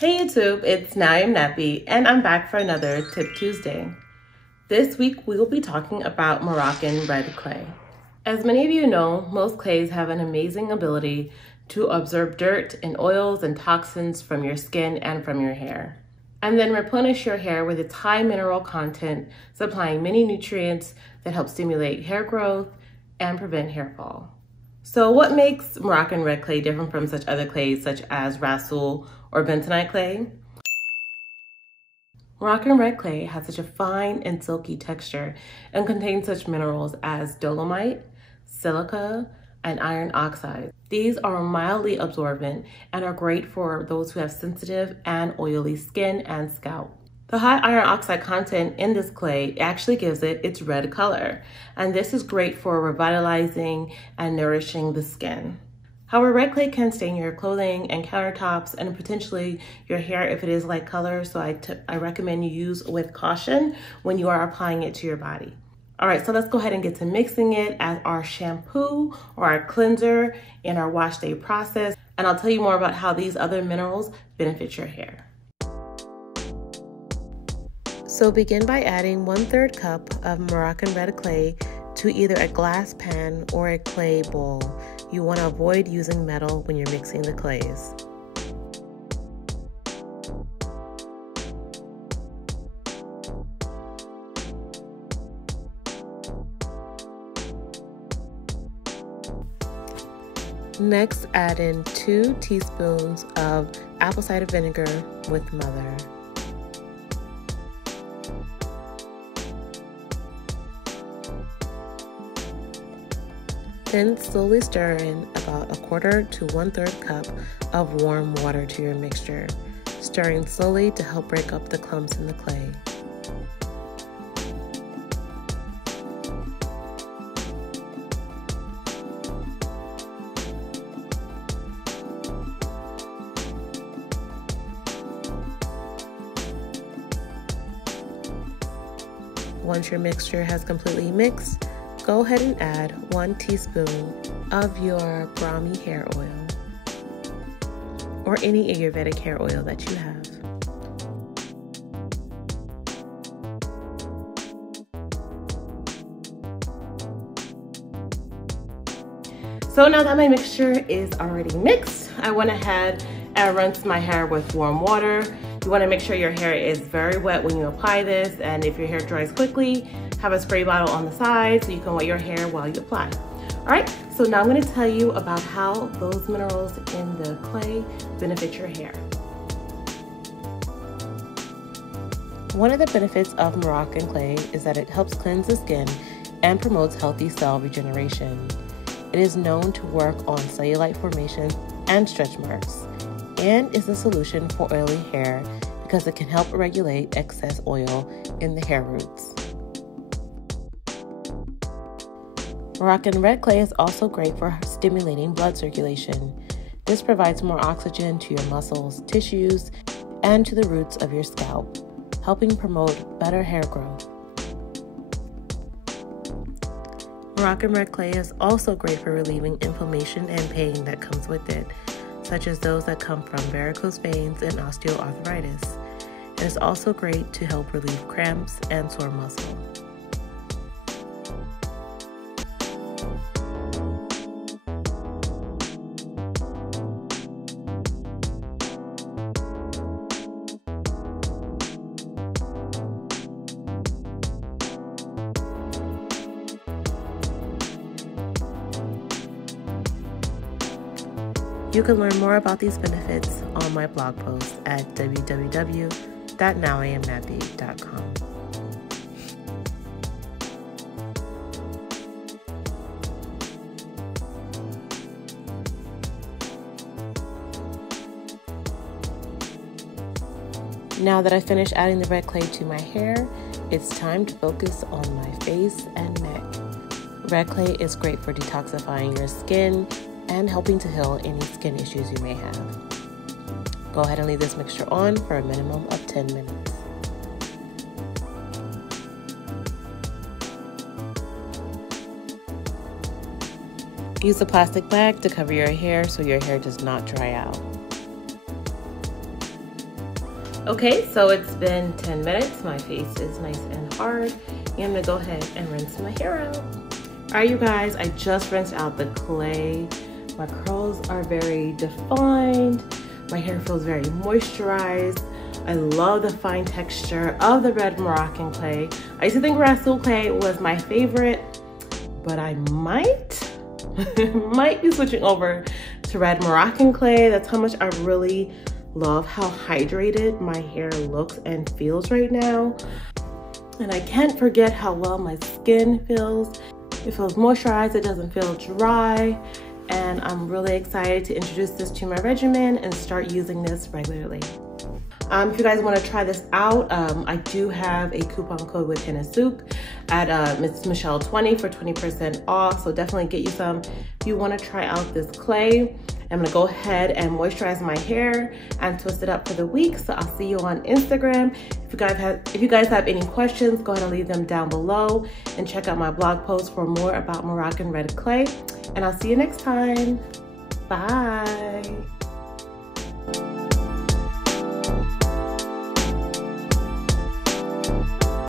Hey YouTube, it's Now I'm Nappy, and I'm back for another Tip Tuesday. This week we will be talking about Moroccan red clay. As many of you know, most clays have an amazing ability to absorb dirt and oils and toxins from your skin and from your hair, and then replenish your hair with its high mineral content, supplying many nutrients that help stimulate hair growth and prevent hair fall. So what makes Moroccan red clay different from such other clays such as Rhassoul or Bentonite clay? Moroccan red clay has such a fine and silky texture and contains such minerals as dolomite, silica, and iron oxide. These are mildly absorbent and are great for those who have sensitive and oily skin and scalp. The high iron oxide content in this clay actually gives it its red color, and this is great for revitalizing and nourishing the skin. However, red clay can stain your clothing and countertops and potentially your hair if it is light color, so I recommend you use with caution when you are applying it to your body. All right, so let's go ahead and get to mixing it as our shampoo or our cleanser in our wash day process, and I'll tell you more about how these other minerals benefit your hair. So begin by adding 1/3 cup of Moroccan red clay to either a glass pan or a clay bowl. You want to avoid using metal when you're mixing the clays. Next, add in 2 teaspoons of apple cider vinegar with mother. Then slowly stir in about 1/4 to 1/3 cup of warm water to your mixture, stirring slowly to help break up the clumps in the clay. Once your mixture has completely mixed, go ahead and add 1 teaspoon of your brahmi hair oil or any Ayurvedic hair oil that you have. So now that my mixture is already mixed, I went ahead and rinsed my hair with warm water. You want to make sure your hair is very wet when you apply this, and if your hair dries quickly, have a spray bottle on the side so you can wet your hair while you apply. All right, so now I'm going to tell you about how those minerals in the clay benefit your hair. One of the benefits of Moroccan clay is that it helps cleanse the skin and promotes healthy cell regeneration. It is known to work on cellulite formation and stretch marks, and is a solution for oily hair because it can help regulate excess oil in the hair roots. Moroccan red clay is also great for stimulating blood circulation. This provides more oxygen to your muscles, tissues, and to the roots of your scalp, helping promote better hair growth. Moroccan red clay is also great for relieving inflammation and pain that comes with it, such as those that come from varicose veins and osteoarthritis. It is also great to help relieve cramps and sore muscle. You can learn more about these benefits on my blog post at www.nowIamnappy.com. Now that I finished adding the red clay to my hair, it's time to focus on my face and neck. Red clay is great for detoxifying your skin and helping to heal any skin issues you may have. Go ahead and leave this mixture on for a minimum of 10 minutes. Use a plastic bag to cover your hair so your hair does not dry out. Okay, so it's been 10 minutes. My face is nice and hard. I'm gonna go ahead and rinse my hair out. All right, you guys, I just rinsed out the clay. My curls are very defined. My hair feels very moisturized. I love the fine texture of the red Moroccan clay. I used to think Rhassoul clay was my favorite, but I might be switching over to red Moroccan clay. That's how much I really love how hydrated my hair looks and feels right now. And I can't forget how well my skin feels. It feels moisturized, it doesn't feel dry. And I'm really excited to introduce this to my regimen and start using this regularly. If you guys want to try this out, I do have a coupon code with Hennessuk at Miss Michelle 20 for 20% off. So definitely get you some if you want to try out this clay. I'm gonna go ahead and moisturize my hair and twist it up for the week. So I'll see you on Instagram. If you guys have any questions, go ahead and leave them down below and check out my blog post for more about Moroccan Red Clay. And I'll see you next time. Bye.